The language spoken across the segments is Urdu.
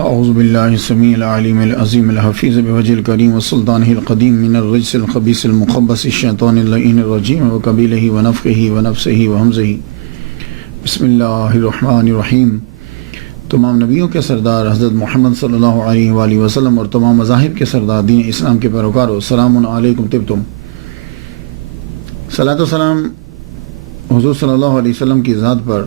اعوذ باللہ السمیع العلیم العظیم الحفیظ بوجہ الکریم وسلطانہ القدیم من الرجس الخبیث المخبث الشیطان اللعین الرجیم وقبیلہ ونفخہ ونفسہ وہمزہ۔ بسم اللہ الرحمن الرحیم۔ تمام نبیوں کے سردار حضرت محمد صلی اللہ علیہ وآلہ وسلم اور تمام مذاہب کے سردار دین اسلام کے پیروکاروں، السلام علیکم طبتم۔ صلاۃ و سلام حضور صلی اللہ علیہ وسلم کی ذات پر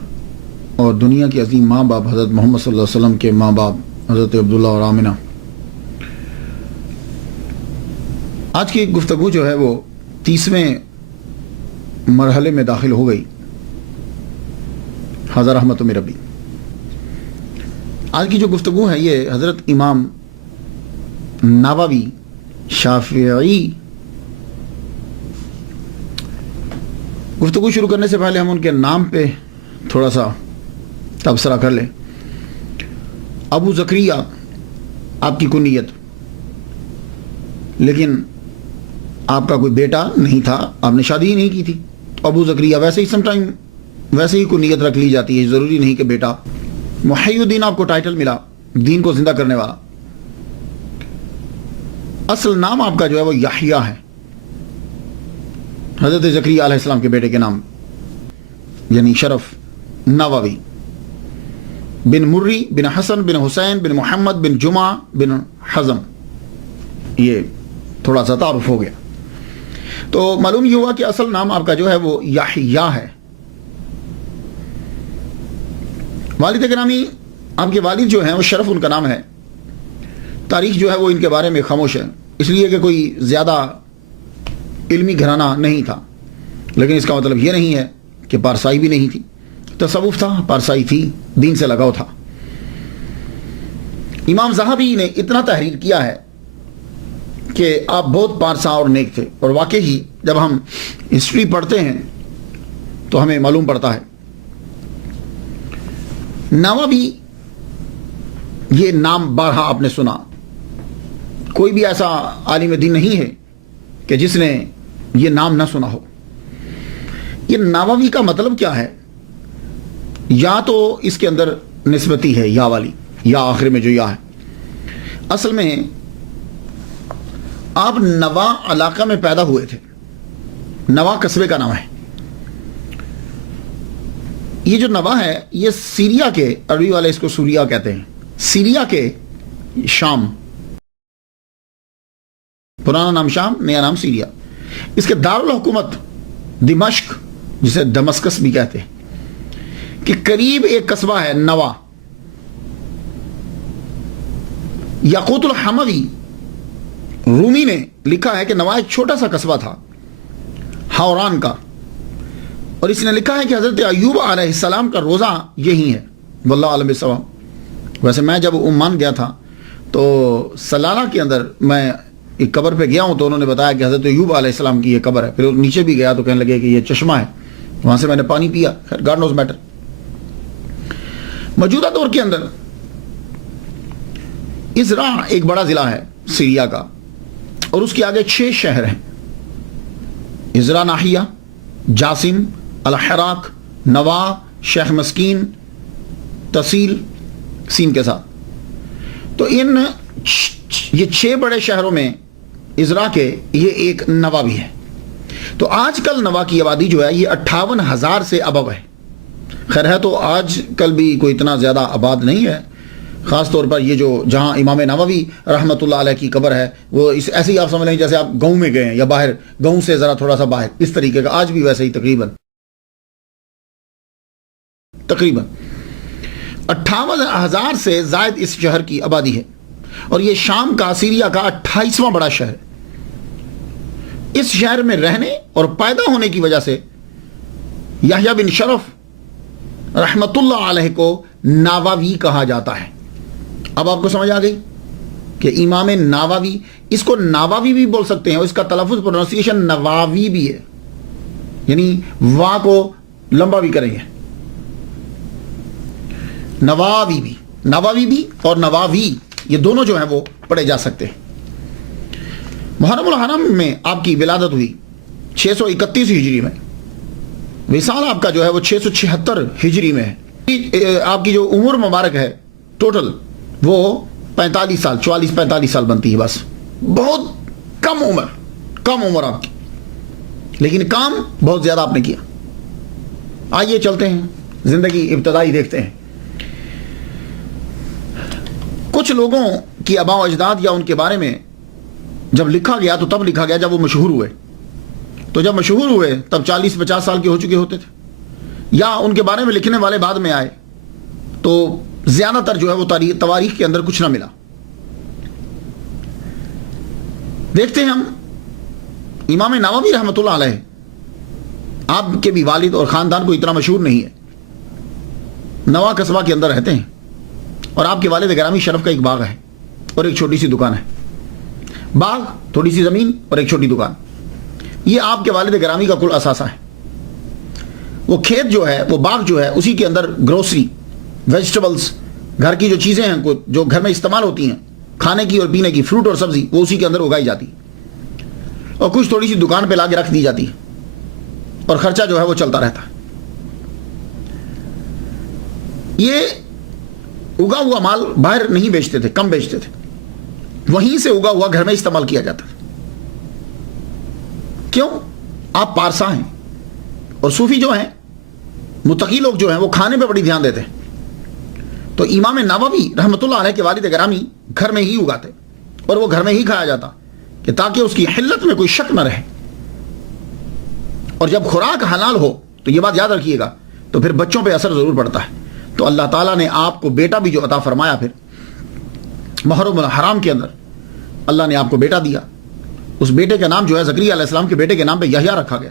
اور دنیا کے عظیم ماں باپ حضرت محمد صلی اللہ علیہ وسلم کے ماں باپ حضرت عبداللہ اور آمنہ۔ آج کی گفتگو جو ہے وہ 30ویں مرحلے میں داخل ہو گئی، حضرت رحمت من ربی۔ آج کی جو گفتگو ہے یہ حضرت امام نووی شافعی، گفتگو شروع کرنے سے پہلے ہم ان کے نام پہ تھوڑا سا تبصرہ کر لیں۔ ابو زکریا آپ کی کنیت، لیکن آپ کا کوئی بیٹا نہیں تھا، آپ نے شادی ہی نہیں کی تھی، تو ابو زکریا ویسے ہی سم ٹائم ویسے ہی کنیت رکھ لی جاتی ہے، ضروری نہیں کہ بیٹا۔ محی الدین آپ کو ٹائٹل ملا، دین کو زندہ کرنے والا۔ اصل نام آپ کا جو ہے وہ یحییٰ ہے، حضرت زکریا علیہ السلام کے بیٹے کے نام، یعنی شرف نووی بن مری بن حسن بن حسین بن محمد بن جمعہ بن حزم، یہ تھوڑا سا تعارف ہو گیا۔ تو معلوم یہ ہوا کہ اصل نام آپ کا جو ہے وہ یحییٰ ہے۔ والد گرامی، آپ کے والد جو ہیں وہ شرف ان کا نام ہے۔ تاریخ جو ہے وہ ان کے بارے میں خاموش ہے، اس لیے کہ کوئی زیادہ علمی گھرانہ نہیں تھا، لیکن اس کا مطلب یہ نہیں ہے کہ پارسائی بھی نہیں تھی۔ تصوف تھا، پارسائی تھی، دین سے لگاؤ تھا۔ امام ذہبی نے اتنا تحریر کیا ہے کہ آپ بہت پارسا اور نیک تھے، اور واقعی جب ہم ہسٹری پڑھتے ہیں تو ہمیں معلوم پڑتا ہے۔ نووی یہ نام بارہا آپ نے سنا، کوئی بھی ایسا عالم دین نہیں ہے کہ جس نے یہ نام نہ سنا ہو۔ یہ نووی کا مطلب کیا ہے؟ یا تو اس کے اندر نسبتی ہے، یا والی، یا آخر میں جو یا ہے۔ اصل میں آپ نوا علاقہ میں پیدا ہوئے تھے، نوا قصبے کا نام ہے۔ یہ جو نوا ہے یہ سیریا کے، عربی والے اس کو سوریا کہتے ہیں، سیریا کے شام، پرانا نام شام، نیا نام سیریا۔ اس کے دارالحکومت دمشق، جسے دمسکس بھی کہتے ہیں، کہ قریب ایک قصبہ ہے نوا۔ یاقوت الحموی رومی نے لکھا ہے کہ نوا ایک چھوٹا سا قصبہ تھا ہاوران کا، اور اس نے لکھا ہے کہ حضرت ایوب علیہ السلام کا روزہ یہی ہے، واللہ عالم بالصواب۔ ویسے میں جب عمان گیا تھا تو سلالہ کے اندر میں ایک قبر پہ گیا ہوں، تو انہوں نے بتایا کہ حضرت ایوب علیہ السلام کی یہ قبر ہے۔ پھر نیچے بھی گیا تو کہنے لگے کہ یہ چشمہ ہے، وہاں سے میں نے پانی پیا، خیر گاڈ نوز میٹر۔ موجودہ دور کے اندر ازرا ایک بڑا ضلع ہے سیریا کا، اور اس کے آگے 6 شہر ہیں: ازرا ناحیہ، جاسم، الحراق، نوا، شیخ مسکین، تحصیل سین کے ساتھ۔ تو یہ 6 بڑے شہروں میں ازرا کے یہ ایک نوا بھی ہے۔ تو آج کل نوا کی آبادی جو ہے یہ 58,000 سے ابو ہے۔ خیر ہے تو آج کل بھی کوئی اتنا زیادہ آباد نہیں ہے، خاص طور پر یہ جو جہاں امام نووی رحمۃ اللہ علیہ کی قبر ہے، وہ ایسے ہی آپ سمجھ لیں جیسے آپ گاؤں میں گئے ہیں، یا باہر گاؤں سے ذرا تھوڑا سا باہر، اس طریقے کا آج بھی ویسے ہی تقریباً 58,000 سے زائد اس شہر کی آبادی ہے، اور یہ شام کا، سیریا کا 28واں بڑا شہر ہے۔ اس شہر میں رہنے اور پیدا ہونے کی وجہ سے یحییٰ بن شرف رحمت اللہ علیہ کو نووی کہا جاتا ہے۔ اب آپ کو سمجھ آ گئی کہ امام نووی، اس کو نووی بھی بول سکتے ہیں، اور اس کا تلفظ پروننسیشن نواوی بھی ہے، یعنی وا کو لمبا بھی کریں گے، نواوی بھی اور نواوی، یہ دونوں جو ہیں وہ پڑھے جا سکتے ہیں۔ محرم الحرم میں آپ کی ولادت ہوئی 631 ہجری میں، وصال آپ کا جو ہے وہ 676 ہجری میں ہے۔ آپ کی جو عمر مبارک ہے ٹوٹل وہ 45 سال 44-45 سال بنتی ہے، بس بہت کم عمر آپ کی، لیکن کام بہت زیادہ آپ نے کیا۔ آئیے چلتے ہیں زندگی ابتدائی دیکھتے ہیں۔ کچھ لوگوں کی آباء و اجداد یا ان کے بارے میں جب لکھا گیا تو تب لکھا گیا جب وہ مشہور ہوئے، تو جب مشہور ہوئے تب 40-50 سال کے ہو چکے ہوتے تھے، یا ان کے بارے میں لکھنے والے بعد میں آئے تو زیادہ تر جو ہے وہ تواریخ کے اندر کچھ نہ ملا۔ دیکھتے ہیں ہم امام نووی رحمۃ اللہ علیہ، آپ کے بھی والد اور خاندان کو اتنا مشہور نہیں ہے، نوا قصبہ کے اندر رہتے ہیں، اور آپ کے والد گرامی شرف کا ایک باغ ہے اور ایک چھوٹی سی دکان ہے۔ باغ، تھوڑی سی زمین اور ایک چھوٹی دکان، یہ آپ کے والد گرامی کا کل اثاثہ ہے۔ وہ کھیت جو ہے، وہ باغ جو ہے، اسی کے اندر گروسری، ویجیٹیبلز، گھر کی جو چیزیں ہیں جو گھر میں استعمال ہوتی ہیں کھانے کی اور پینے کی، فروٹ اور سبزی، وہ اسی کے اندر اگائی جاتی، اور کچھ تھوڑی سی دکان پہ لا کے رکھ دی جاتی، اور خرچہ جو ہے وہ چلتا رہتا ہے۔ یہ اگا ہوا مال باہر نہیں بیچتے تھے، کم بیچتے تھے، وہیں سے اگا ہوا گھر میں استعمال کیا جاتا تھا۔ کیوں؟ آپ پارسا ہیں، اور صوفی جو ہیں، متقی لوگ جو ہیں، وہ کھانے پہ بڑی دھیان دیتے ہیں۔ تو امام نووی رحمۃ اللہ علیہ کے والد گرامی گھر میں ہی اگاتے، اور وہ گھر میں ہی کھایا جاتا، کہ تاکہ اس کی حلت میں کوئی شک نہ رہے، اور جب خوراک حلال ہو تو یہ بات یاد رکھیے گا تو پھر بچوں پہ اثر ضرور پڑتا ہے۔ تو اللہ تعالیٰ نے آپ کو بیٹا بھی جو عطا فرمایا، پھر محرم الحرام کے اندر اللہ نے آپ کو بیٹا دیا، اس بیٹے کا نام جو ہے زکریا علیہ السلام کے بیٹے کے نام پہ یحییٰ رکھا گیا۔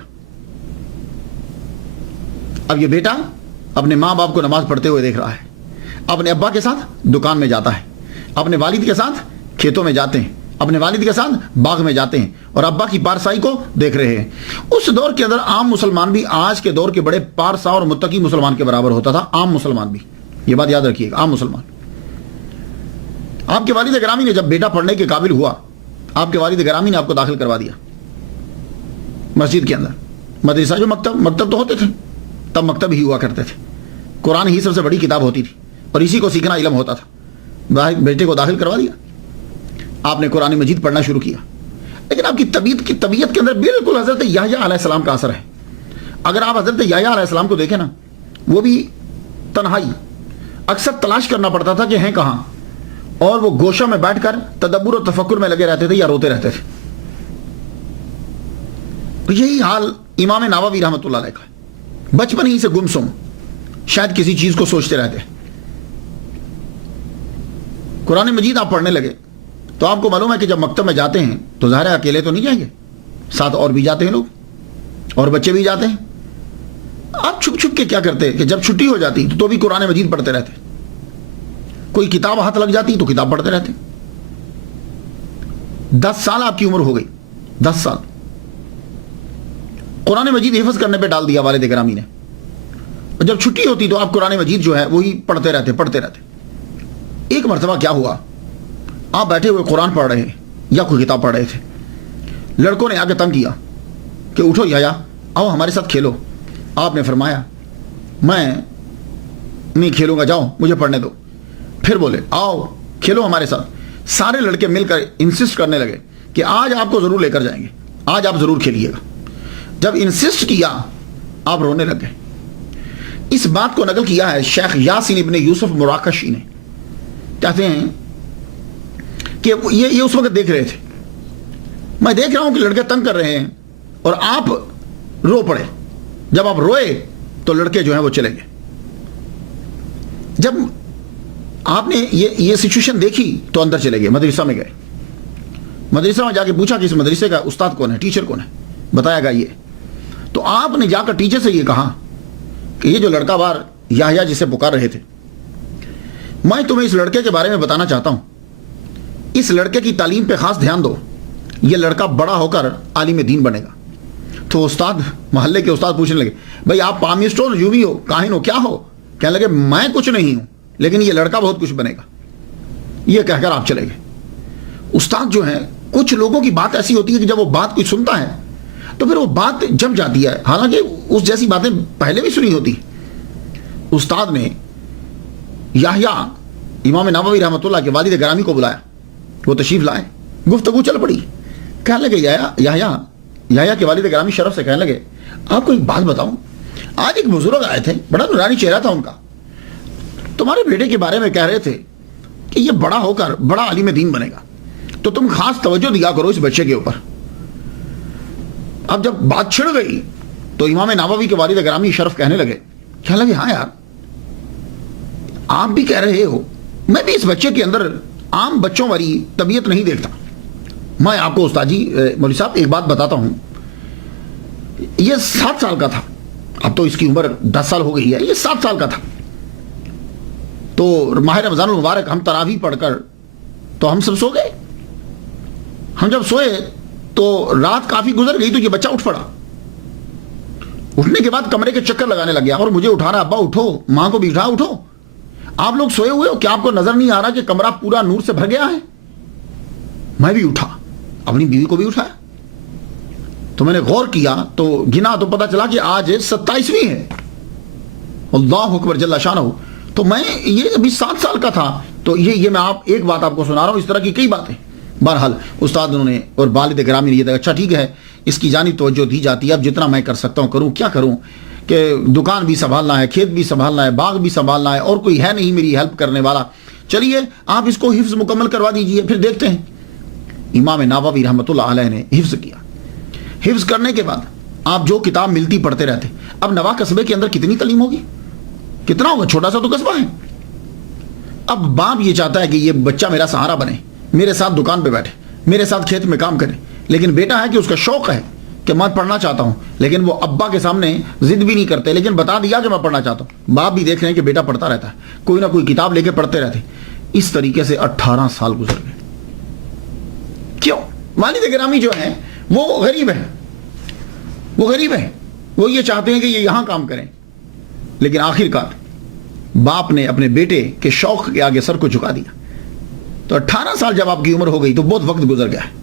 اب یہ بیٹا اپنے ماں باپ کو نماز پڑھتے ہوئے دیکھ رہا ہے، اپنے ابا کے ساتھ دکان میں جاتا ہے، اپنے والد کے ساتھ کھیتوں میں جاتے ہیں، اپنے والد کے ساتھ باغ میں جاتے ہیں، اور ابا کی پارسائی کو دیکھ رہے ہیں۔ اس دور کے اندر عام مسلمان بھی آج کے دور کے بڑے پارسا اور متقی مسلمان کے برابر ہوتا تھا، عام مسلمان بھی، یہ بات یاد رکھیے گا، عام مسلمان۔ آپ کے والد گرامی نے جب بیٹا پڑھنے کے قابل ہوا، آپ کے والد گرامی نے آپ کو داخل کروا دیا مسجد کے اندر۔ مدرسہ جو مکتب تو ہوتے تھے، تب مکتب ہی ہوا کرتے تھے، قرآن ہی سب سے بڑی کتاب ہوتی تھی، اور اسی کو سیکھنا علم ہوتا تھا۔ بیٹے کو داخل کروا دیا، آپ نے قرآن مجید پڑھنا شروع کیا، لیکن آپ کی طبیعت کے اندر بالکل حضرت یحییٰ علیہ السلام کا اثر ہے۔ اگر آپ حضرت یحییٰ علیہ السلام کو دیکھیں نا، وہ بھی تنہائی، اکثر تلاش کرنا پڑتا تھا کہ ہیں کہاں، اور وہ گوشہ میں بیٹھ کر تدبر و تفکر میں لگے رہتے تھے یا روتے رہتے تھے۔ یہی حال امام نووی رحمۃ اللہ علیہ کا ہے، بچپن ہی سے گمسم، شاید کسی چیز کو سوچتے رہتے۔ قرآن مجید آپ پڑھنے لگے تو آپ کو معلوم ہے کہ جب مکتب میں جاتے ہیں تو ظاہر ہے اکیلے تو نہیں جائیں گے، ساتھ اور بھی جاتے ہیں لوگ، اور بچے بھی جاتے ہیں۔ آپ چھپ چھپ کے کیا کرتے کہ جب چھٹی ہو جاتی تو بھی قرآن مجید پڑھتے رہتے، کوئی کتاب ہاتھ لگ جاتی تو کتاب پڑھتے رہتے۔ 10 سال آپ کی عمر ہو گئی، 10 سال قرآن مجید حفظ کرنے پہ ڈال دیا والد گرامی نے، اور جب چھٹی ہوتی تو آپ قرآن مجید جو ہے وہی پڑھتے رہتے۔ ایک مرتبہ کیا ہوا، آپ بیٹھے ہوئے قرآن پڑھ رہے یا کوئی کتاب پڑھ رہے تھے، لڑکوں نے آگے تنگ کیا کہ اٹھو یحییٰ، آؤ ہمارے ساتھ کھیلو۔ آپ نے فرمایا میں نہیں کھیلوں گا، جاؤ مجھے پڑھنے دو۔ پھر بولے آؤ کھیلو ہمارے ساتھ۔ سارے لڑکے مل کر انسسٹ کرنے لگے کہ آج آپ کو ضرور لے کر جائیں گے، آج آپ ضرور کھیلیے گا۔ جب انسسٹ کیا آپ رونے لگ گئے۔ اس بات کو نقل کیا ہے شیخ یاسین ابن یوسف مراکشی نے، کہتے ہیں کہ یہ اس وقت دیکھ رہے تھے، میں دیکھ رہا ہوں کہ لڑکے تنگ کر رہے ہیں اور آپ رو پڑے۔ جب آپ روئے تو لڑکے جو ہیں وہ چلے گئے۔ جب آپ نے یہ سچویشن دیکھی تو اندر چلے گئے، مدرسہ میں گئے، مدرسہ میں جا کے پوچھا کہ اس مدرسے کا استاد کون ہے، ٹیچر کون ہے، بتایا گا یہ۔ تو آپ نے جا کر ٹیچر سے یہ کہا کہ یہ جو لڑکا بار یحییٰ جسے پکار رہے تھے، میں تمہیں اس لڑکے کے بارے میں بتانا چاہتا ہوں، اس لڑکے کی تعلیم پہ خاص دھیان دو، یہ لڑکا بڑا ہو کر عالم دین بنے گا۔ تو استاد، محلے کے استاد پوچھنے لگے بھائی آپ پامسٹ ہو، یومی ہو، کاہن ہو، کیا ہو؟ کہنے لگے میں کچھ نہیں ہوں، لیکن یہ لڑکا بہت کچھ بنے گا۔ یہ کہہ کر آپ چلے گئے۔ استاد جو ہیں، کچھ لوگوں کی بات ایسی ہوتی ہے کہ جب وہ بات کوئی سنتا ہے تو پھر وہ بات جم جاتی ہے، حالانکہ اس جیسی باتیں پہلے بھی سنی ہوتی۔ استاد نے یحییٰ امام نووی رحمۃ اللہ کے والد گرامی کو بلایا، وہ تشریف لائے، گفتگو چل پڑی. کہنے لگے یحییٰ کے والد گرامی شرف سے کہنے لگے آپ کو ایک بات بتاؤں، آج ایک بزرگ آئے تھے، بڑا نورانی چہرہ تھا ان کا، تمہارے بیٹے کے بارے میں کہہ رہے تھے کہ یہ بڑا ہو کر بڑا عالم دین بنے گا، تو تم خاص توجہ دیا کرو اس بچے کے اوپر. اب جب بات چھڑ گئی تو امام نووی کے والد گرامی شرف کہنے لگے ہاں یار آپ بھی کہہ رہے ہو، میں بھی اس بچے کے اندر عام بچوں والی طبیعت نہیں دیکھتا. میں آپ کو استاد جی مولوی صاحب ایک بات بتاتا ہوں، یہ 7 سال کا تھا، اب تو اس کی عمر 10 سال ہو گئی ہے، یہ 7 سال کا تھا. تو ماہ رمضان المبارک ہم تراویح پڑھ کر تو ہم سب سو گئے. ہم جب سوئے تو رات کافی گزر گئی تو یہ بچہ اٹھ پڑا. اٹھنے کے بعد کمرے کے چکر لگانے لگ گیا اور مجھے اٹھا رہا، ابا اٹھو، ماں کو بھی اٹھو، آپ لوگ سوئے ہوئے ہو، کیا آپ کو نظر نہیں آ رہا کہ کمرہ پورا نور سے بھر گیا ہے؟ میں بھی اٹھا، اپنی بیوی کو بھی اٹھایا، تو میں نے غور کیا تو گنا تو پتا چلا کہ آج 27ویں ہے. اللہ اکبر جل شانہ. تو میں یہ ابھی 7 سال کا تھا. تو یہ میں ایک بات آپ کو سنا رہا ہوں، اس طرح کی کئی باتیں. بہرحال استاد انہوں نے اور والد گرامی نے یہ کہا اچھا ٹھیک ہے، اس کی جانب توجہ دی جاتی ہے، اب جتنا میں کر سکتا ہوں کروں. کیا کروں کہ دکان بھی سنبھالنا ہے، کھیت بھی سنبھالنا ہے، باغ بھی سنبھالنا ہے، اور کوئی ہے نہیں میری ہیلپ کرنے والا. چلیے آپ اس کو حفظ مکمل کروا دیجئے، پھر دیکھتے ہیں. امام نووی رحمۃ اللہ علیہ نے حفظ کیا. حفظ کرنے کے بعد آپ جو کتاب ملتی پڑھتے رہتے. اب نواں قصبے کے اندر کتنی تعلیم ہوگی، کتنا ہوگا، چھوٹا سا تو قصبہ ہے. اب باپ یہ چاہتا ہے کہ یہ بچہ میرا سہارا بنے، میرے ساتھ دکان پہ بیٹھے، میرے ساتھ کھیت میں کام کرے. لیکن بیٹا ہے کہ اس کا شوق ہے کہ میں پڑھنا چاہتا ہوں، لیکن وہ ابا کے سامنے ضد بھی نہیں کرتے، لیکن بتا دیا کہ میں پڑھنا چاہتا ہوں. باپ بھی دیکھ رہے ہیں کہ بیٹا پڑھتا رہتا ہے، کوئی نہ کوئی کتاب لے کے پڑھتے رہتے. اس طریقے سے 18 سال گزر گئے. کیوں؟ والد گرامی جو ہیں وہ غریب ہیں، وہ یہ چاہتے ہیں کہ یہ یہاں کام کریں. لیکن آخر کار باپ نے اپنے بیٹے کے شوق کے آگے سر کو جھکا دیا. تو 18 سال جب آپ کی عمر ہو گئی تو بہت وقت گزر گیا ہے.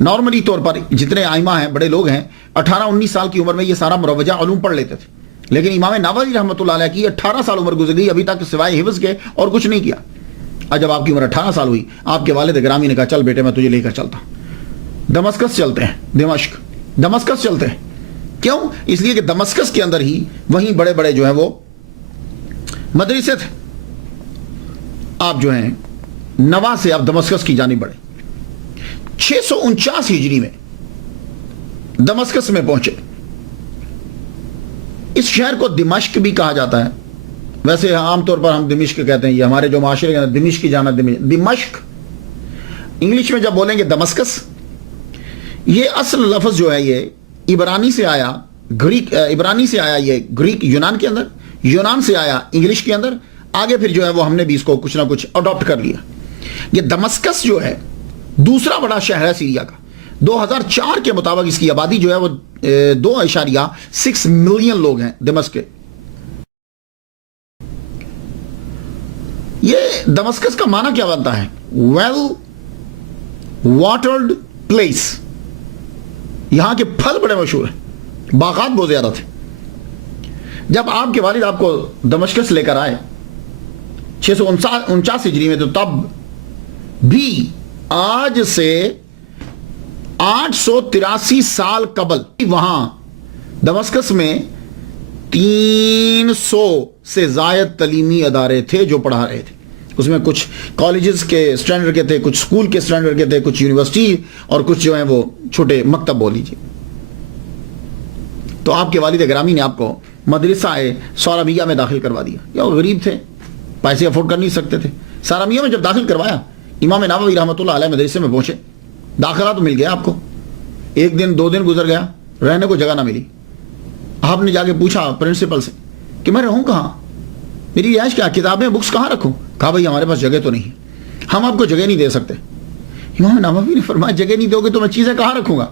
نارملی طور پر جتنے آئمہ ہیں، بڑے لوگ ہیں، 18-19 سال کی عمر میں یہ سارا مروجہ علوم پڑھ لیتے تھے. لیکن امام نووی رحمۃ اللہ علیہ کی 18 سال عمر گزر گئی، ابھی تک سوائے حفظ کے اور کچھ نہیں کیا. اور جب آپ کی عمر 18 سال ہوئی، آپ کے والد گرامی نے کہا چل بیٹے میں تجھے لے کر چلتا ہوں، دمشق چلتے ہیں. دمشق چلتے ہیں. کیوں؟ اس لیے کہ دمشق کے اندر ہی وہیں بڑے بڑے جو ہیں وہ مدرسے تھے. آپ جو ہیں نوا سے آپ دمشق کی جانب بڑھے. 649 ہجری میں دمشق میں پہنچے. اس شہر کو دمشق بھی کہا جاتا ہے. ویسے عام طور پر ہم دمشق کہتے ہیں، یہ ہمارے جو معاشرے کے اندر دمشق کی جانا، دمشق. انگلش میں جب بولیں گے دمسکس. یہ اصل لفظ جو ہے یہ عبرانی سے آیا، یہ گریک یونان کے اندر، یونان سے آیا انگلش کے اندر. آگے پھر جو ہے وہ ہم نے بھی اس کو کچھ نہ کچھ اڈاپٹ کر لیا. یہ دمسکس جو ہے دوسرا بڑا شہر ہے سیریا کا. 2004 کے مطابق اس کی آبادی جو ہے وہ 2.6 ملین لوگ ہیں دمشق کے. یہ دمسکس کا معنی کیا بنتا ہے؟ Well watered place. یہاں کے پھل بڑے مشہور ہیں، باغات بہت زیادہ تھے. جب آپ کے والد آپ کو دمشق لے کر آئے 649 ہجری میں، تو تب بھی آج سے 883 سال قبل وہاں دمشق میں 300 سے زائد تعلیمی ادارے تھے جو پڑھا رہے تھے. اس میں کچھ کالجز کے سٹینڈرڈ کے تھے، کچھ سکول کے سٹینڈرڈ کے تھے، کچھ یونیورسٹی، اور کچھ جو ہیں وہ چھوٹے مکتب بول لیجیے. تو آپ کے والد گرامی نے آپ کو مدرسہ سارامیہ میں داخل کروا دیا. یا وہ غریب تھے، پیسے افورڈ کر نہیں سکتے تھے. سارامیہ میں جب داخل کروایا، امام نووی رحمۃ اللہ علیہ مدرسے میں پہنچے. داخلہ تو مل گیا آپ کو، 1 دن 2 دن گزر گیا، رہنے کو جگہ نہ ملی. آپ نے جا کے پوچھا پرنسپل سے کہ میں رہوں کہاں، میری رہائش کیا، کتابیں بکس کہاں رکھوں؟ کہا بھائی ہمارے پاس جگہ تو نہیں ہے، ہم آپ کو جگہ نہیں دے سکتے. امام نووی نے فرمایا جگہ نہیں دو گے تو میں چیزیں کہاں رکھوں گا؟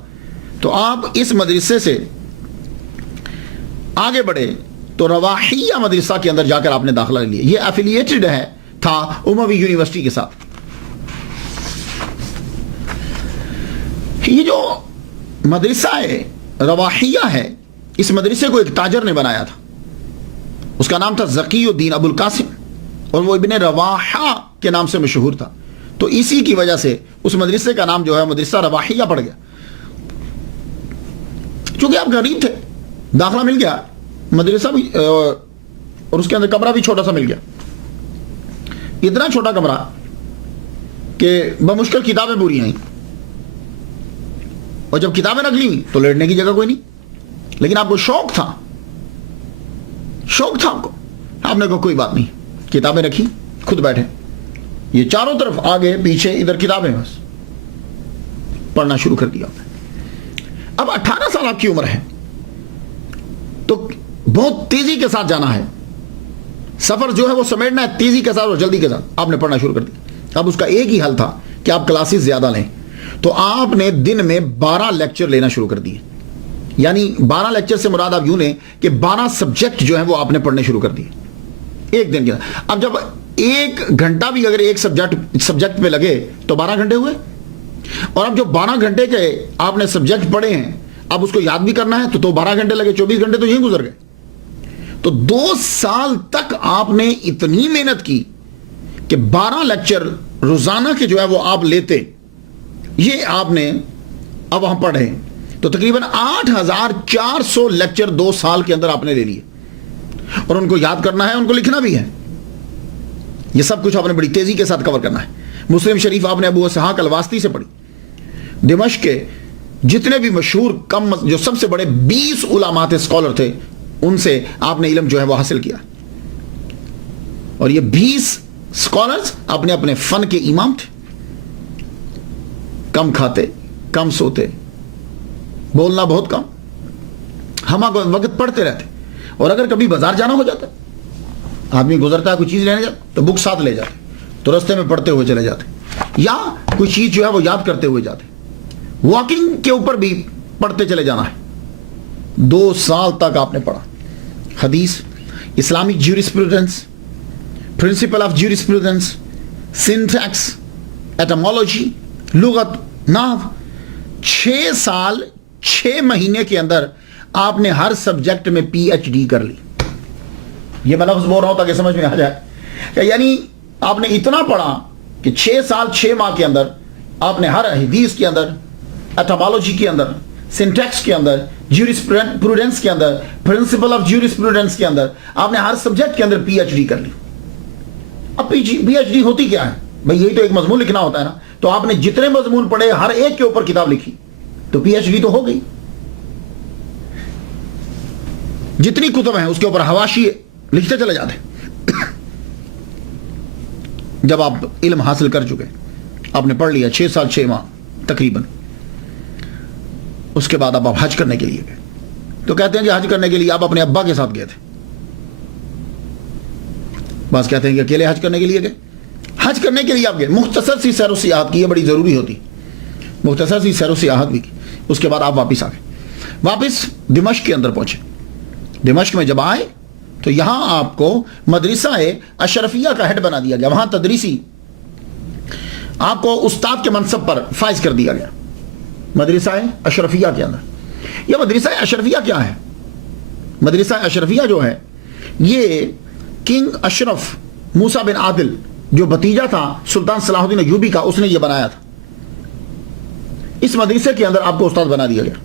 تو آپ اس مدرسے سے آگے بڑھے تو رواحیہ مدرسہ کے اندر جا کر آپ نے داخلہ لے لیا. یہ ایفیلیٹڈ تھا اموی یونیورسٹی کے ساتھ. یہ جو مدرسہ رواحیہ ہے، اس مدرسے کو ایک تاجر نے بنایا تھا. اس کا نام تھا ذکی الدین ابو القاسم، اور وہ ابن رواحہ کے نام سے مشہور تھا، تو اسی کی وجہ سے اس مدرسے کا نام جو ہے مدرسہ رواحیہ پڑ گیا. چونکہ آپ غریب تھے، داخلہ مل گیا، مدرسہ بھی اور اس کے اندر کمرہ بھی چھوٹا سا مل گیا، اتنا چھوٹا کمرہ کہ بمشکل کتابیں پوری آئیں، اور جب کتابیں رکھ لی تو لیٹنے کی جگہ کوئی نہیں. لیکن آپ کو شوق تھا آپ نے کہا کوئی بات نہیں، کتابیں رکھی، خود بیٹھے، یہ چاروں طرف آگے پیچھے ادھر کتابیں، بس پڑھنا شروع کر دیا. اب 18 سال آپ کی عمر ہے تو بہت تیزی کے ساتھ جانا ہے، سفر جو ہے وہ سمیٹنا ہے تیزی کے ساتھ اور جلدی کے ساتھ. آپ نے پڑھنا شروع کر دیا. اب اس کا ایک ہی حل تھا کہ آپ کلاسز زیادہ لیں، تو آپ نے دن میں 12 لیکچر لینا شروع کر دیے. یعنی 12 لیکچر سے مراد آپ یوں لیں کہ 12 سبجیکٹ جو ہیں وہ آپ نے پڑھنے شروع کر دیے ایک دن کے اندر. اب جب 1 گھنٹہ بھی اگر ایک سبجیکٹ پہ لگے تو 12 گھنٹے ہوئے، اور اب جو 12 گھنٹے کے آپ نے سبجیکٹ پڑھے ہیں اب اس کو یاد بھی کرنا ہے تو 12 گھنٹے لگے، 24 گھنٹے تو یہیں گزر گئے. تو 2 سال تک آپ نے اتنی محنت کی کہ 12 لیکچر روزانہ کے جو ہے وہ آپ لیتے، یہ آپ نے اب وہاں پڑھے، تو تقریباً 8400 لیکچر 2 سال کے اندر آپ نے لے لیے، اور ان کو یاد کرنا ہے، ان کو لکھنا بھی ہے. یہ سب کچھ آپ نے بڑی تیزی کے ساتھ کور کرنا ہے. مسلم شریف آپ نے ابو اسحاق الواسطی سے پڑھی. دمشق کے جتنے بھی مشہور جو سب سے بڑے 20 علماء تھے، اسکالر تھے، ان سے آپ نے علم جو ہے وہ حاصل کیا. اور یہ 20 اسکالرز اپنے اپنے فن کے امام تھے، کم کھاتے، کم سوتے، بولنا بہت کم، ہم وقت پڑھتے رہتے. اور اگر کبھی بازار جانا ہو جاتا، آدمی گزرتا ہے کوئی چیز لینے جاتا تو بک ساتھ لے جاتے، تو رستے میں پڑھتے ہوئے چلے جاتے، یا کوئی چیز جو ہے وہ یاد کرتے ہوئے جاتے. واکنگ کے اوپر بھی پڑھتے چلے جانا ہے. 2 سال تک آپ نے پڑھا. حدیث، Islamic jurisprudence, principle of jurisprudence, syntax, ایٹمالوجی، لغت، نحو. 6 سال 6 مہینے کے اندر آپ نے ہر سبجیکٹ میں پی ایچ ڈی کر لی. یہ میں لفظ بول رہا ہوں تاکہ سمجھ میں آ جائے کہ یعنی آپ نے اتنا پڑھا کہ 6 سال 6 ماہ کے اندر آپ نے ہر حدیث کے اندر، ایٹمالوجی کے اندر، سنٹیکس کے اندر، جیورسپروڈنس کے اندر، پرنسپل آف جیورسپروڈنس کے اندر آپ نے ہر سبجیکٹ کے اندر پی ایچ ڈی کر لی. اب پی ایچ ڈی ہوتی کیا ہے بھئی؟ یہی تو ایک مضمون لکھنا ہوتا ہے نا. تو آپ نے جتنے مضمون پڑھے ہر ایک کے اوپر کتاب لکھی تو پی ایچ ڈی تو ہو گئی. جتنی کتب ہیں اس کے اوپر حواشی لکھتے چلے جاتے. جب آپ علم حاصل کر چکے، آپ نے پڑھ لیا 6 سال 6 ماہ تقریباً، اس کے بعد آپ حج کرنے کے لیے گئے. تو کہتے ہیں کہ حج کرنے کے لیے آپ اپنے ابا کے ساتھ گئے تھے، بعض کہتے ہیں کہ اکیلے حج کرنے کے لیے گئے. حج کرنے کے لیے آپ گئے، مختصر سی سیر و سیاحت کی، یہ بڑی ضروری ہوتی، مختصر سی سیر و سیاحت بھی کی. اس کے بعد آپ واپس آ گئے، واپس دمشق کے اندر پہنچے. دمشق میں جب آئے تو یہاں آپ کو مدرسہ اشرفیہ کا ہیڈ بنا دیا گیا، وہاں تدریسی آپ کو استاد کے منصب پر فائز کر دیا گیا مدرسہ اشرفیہ کے اندر. یہ مدرسہ اشرفیہ کیا ہے؟ مدرسہ اشرفیہ جو ہے یہ کنگ اشرف موسیٰ بن عادل جو بھتیجا تھا سلطان صلاح الدین ایوبی کا، اس نے یہ بنایا تھا. اس مدرسے کے اندر آپ کو استاد بنا دیا گیا.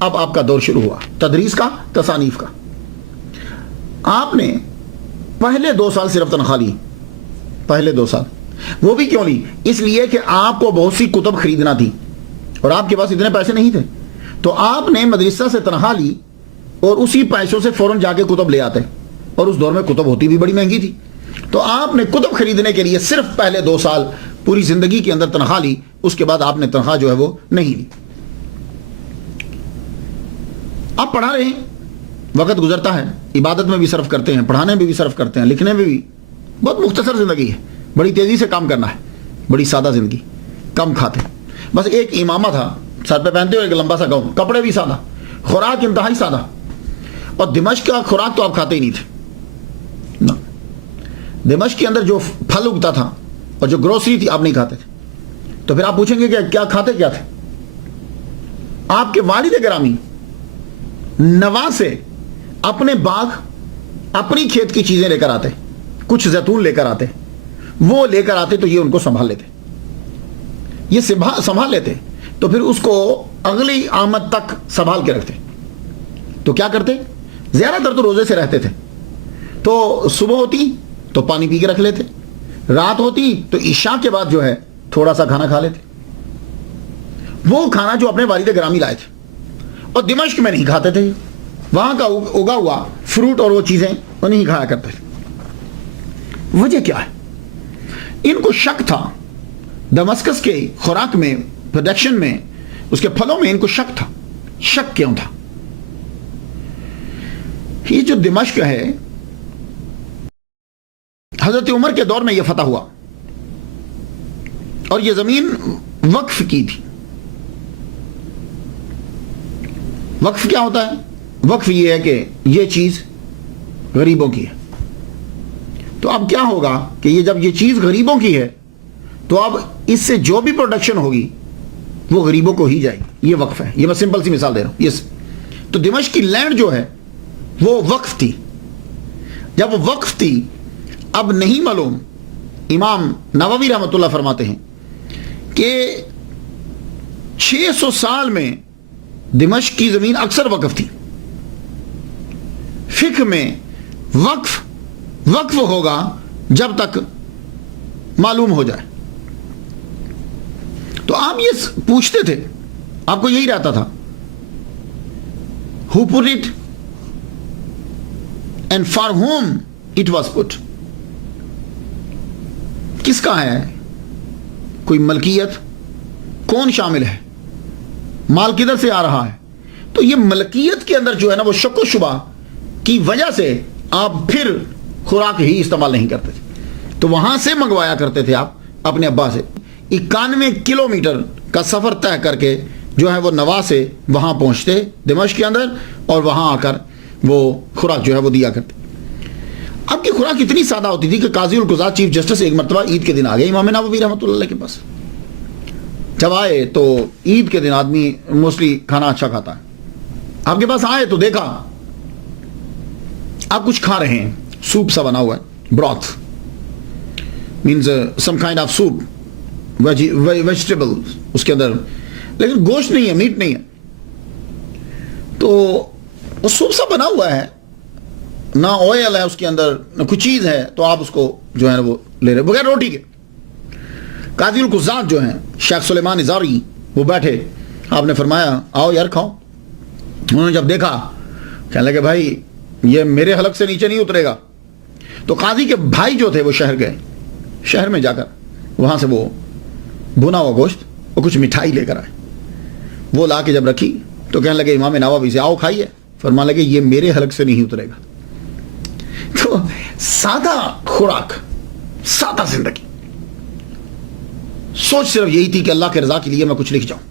اب آپ کا دور شروع ہوا تدریس کا، تصانیف کا. آپ نے پہلے 2 سال صرف تنخواہ لی، پہلے 2 سال. وہ بھی کیوں لی؟ اس لیے کہ آپ کو بہت سی کتب خریدنا تھی اور آپ کے پاس اتنے پیسے نہیں تھے. تو آپ نے مدرسہ سے تنخواہ لی اور اسی پیسوں سے فوراً جا کے کتب لے آتے، اور اس دور میں کتب ہوتی بھی بڑی مہنگی تھی. تو آپ نے کتب خریدنے کے لیے صرف پہلے 2 سال پوری زندگی کے اندر تنخواہ لی، اس کے بعد آپ نے تنخواہ جو ہے وہ نہیں لی. آپ پڑھا رہے ہیں، وقت گزرتا ہے، عبادت میں بھی صرف کرتے ہیں، پڑھانے میں بھی صرف کرتے ہیں، لکھنے میں بھی. بہت مختصر زندگی ہے، بڑی تیزی سے کام کرنا ہے، بڑی سادہ زندگی، کم کھاتے. بس ایک امامہ تھا، سر پہ پہنتے ہوئے ایک لمبا سا گاؤن، کپڑے بھی سادہ، خوراک انتہائی سادہ. اور دمشق کا خوراک تو آپ کھاتے ہی نہیں تھے نا. دمشق کے اندر جو پھل اگتا تھا اور جو گروسری تھی آپ نہیں کھاتے تھے. تو پھر آپ پوچھیں گے کہ کیا کھاتے کیا تھے؟ آپ کے والد گرامی نوا سے اپنے باغ، اپنی کھیت کی چیزیں لے کر آتے، کچھ زیتون لے کر آتے، وہ لے کر آتے تو یہ ان کو سنبھال لیتے، یہ سنبھال لیتے، تو پھر اس کو اگلی آمد تک سنبھال کے رکھتے۔ تو کیا کرتے؟ زیادہ تر تو روزے سے رہتے تھے، تو صبح ہوتی تو پانی پی کے رکھ لیتے، رات ہوتی تو عشاء کے بعد جو ہے تھوڑا سا کھانا کھا لیتے، وہ کھانا جو اپنے والد گرامی لائے تھے، اور دمشق میں نہیں کھاتے تھے، وہاں کا اگا ہوا فروٹ اور وہ چیزیں وہ نہیں کھایا کرتے تھے۔ وجہ کیا ہے؟ ان کو شک تھا دمسکس کے خوراک میں، پروڈکشن میں، اس کے پھلوں میں ان کو شک تھا۔ شک کیوں تھا؟ یہ جو دمشق ہے حضرت عمر کے دور میں یہ فتح ہوا، اور یہ زمین وقف کی تھی۔ وقف کیا ہوتا ہے؟ وقف یہ ہے کہ یہ چیز غریبوں کی ہے، تو اب کیا ہوگا کہ یہ جب یہ چیز غریبوں کی ہے تو اب اس سے جو بھی پروڈکشن ہوگی وہ غریبوں کو ہی جائے گی۔ یہ وقف ہے، یہ میں سمپل سی مثال دے رہا ہوں۔ یس، تو دمشق کی لینڈ جو ہے وہ وقف تھی۔ جب وہ وقف تھی، اب نہیں معلوم، امام نووی رحمۃ اللہ فرماتے ہیں کہ 600 سال میں دمشق کی زمین اکثر وقف تھی۔ فقہ میں وقف ہوگا جب تک معلوم ہو جائے۔ تو آپ یہ پوچھتے تھے، آپ کو یہی رہتا تھا who put it and for whom it was put، کس کا ہے؟ کوئی ملکیت کون شامل ہے؟ مال کدھر سے آ رہا ہے؟ تو یہ ملکیت کے اندر جو ہے نا وہ شک و شبہ کی وجہ سے آپ پھر خوراک ہی استعمال نہیں کرتے تھے، تو وہاں سے منگوایا کرتے تھے آپ اپنے ابا سے۔ 91 کلومیٹر کا سفر طے کر کے جو ہے وہ نوا سے وہاں پہنچتے دمشق کے اندر، اور وہاں آ کر وہ خوراک جو ہے وہ دیا کرتے۔ اب کی خوراک اتنی سادہ ہوتی تھی کہ قاضی القضات چیف جسٹس ایک مرتبہ عید کے دن آ گئے امام نووی رحمۃ اللہ کے پاس۔ جب آئے تو عید کے دن آدمی موسٹلی کھانا اچھا کھاتا ہے، آپ کے پاس آئے تو دیکھا آپ کچھ کھا رہے ہیں، سوپ سا بنا ہوا ہے، broth means some kind of soup, vegetable اس کے اندر، لیکن گوشت نہیں ہے، میٹ نہیں ہے۔ تو وہ سوپ سا بنا ہوا ہے، نہ آئل ہے اس کے اندر، نہ کچھ چیز ہے، تو آپ اس کو جو ہے وہ لے رہے بغیر روٹی کے۔ قاضی القضات جو ہیں شیخ سلیمان ازاری وہ بیٹھے، آپ نے فرمایا آؤ یار کھاؤ۔ انہوں نے جب دیکھا کہنے لگے بھائی یہ میرے حلق سے نیچے نہیں اترے گا۔ تو قاضی کے بھائی جو تھے وہ شہر گئے، شہر میں جا کر وہاں سے وہ بھنا ہوا گوشت اور کچھ مٹھائی لے کر آئے، وہ لا کے جب رکھی تو کہنے لگے امام نووی سے آؤ کھائیے، فرمانے لگے یہ میرے حلق سے نہیں اترے گا۔ تو سادہ خوراک، سادہ زندگی، سوچ صرف یہی تھی کہ اللہ کے رضا کے لیے میں کچھ لکھ جاؤں۔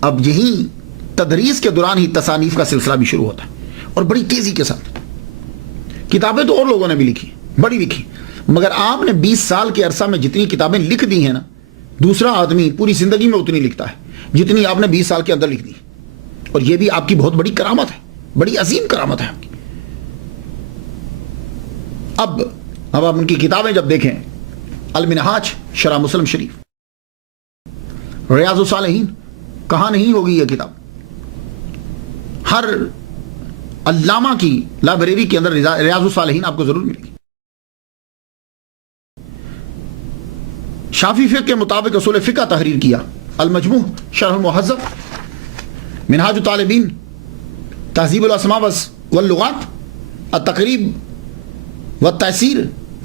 اب یہی تدریس کے دوران ہی تصانیف کا سلسلہ بھی شروع ہوتا ہے، اور بڑی تیزی کے ساتھ۔ کتابیں تو اور لوگوں نے بھی لکھی، بڑی لکھی، مگر آپ نے 20 سال کے عرصہ میں جتنی کتابیں لکھ دی ہیں نا، دوسرا آدمی پوری زندگی میں اتنی لکھتا ہے جتنی آپ نے 20 سال کے اندر لکھ دی، اور یہ بھی آپ کی بہت بڑی کرامت ہے، بڑی عظیم کرامت ہے آپ کی۔ اب آپ ان کی کتابیں جب دیکھیں، المنہاج شرح مسلم شریف، ریاض الصالحین، کہاں نہیں ہوگی یہ کتاب؟ ہر علامہ کی لائبریری کے اندر ریاض الصالحین آپ کو ضرور ملے گی۔ شافعی فقہ کے مطابق اصول فقہ تحریر کیا، المجموع شرح المہذب، منہاج الطالبین، تہذیب الاسماء واللغات، التقریب والتأثیر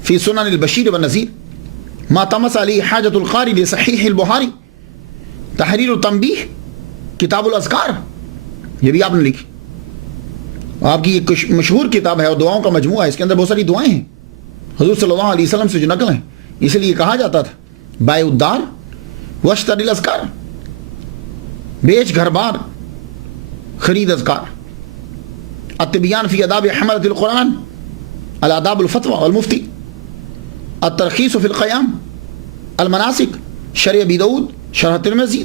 فی سنن البشیر والنذیر، ما تمس علی حاجت القاری لصحیح البخاری، تحریر التنبیہ، کتاب الاذکار، یہ بھی آپ نے لکھی۔ آپ کی ایک مشہور کتاب ہے اور دعاؤں کا مجموعہ ہے، اس کے اندر بہت ساری دعائیں ہیں حضور صلی اللہ علیہ وسلم سے جو نقل ہیں، اس لیے کہا جاتا تھا بائع الدار واشتری الاذکار، بیچ گھر بار خرید اذکار، التبیان فی آداب حملۃ القرآن، الآداب الفتوى والمفتی، الترخیص فی القیام، المناسک، شرح ابی داؤد، شرح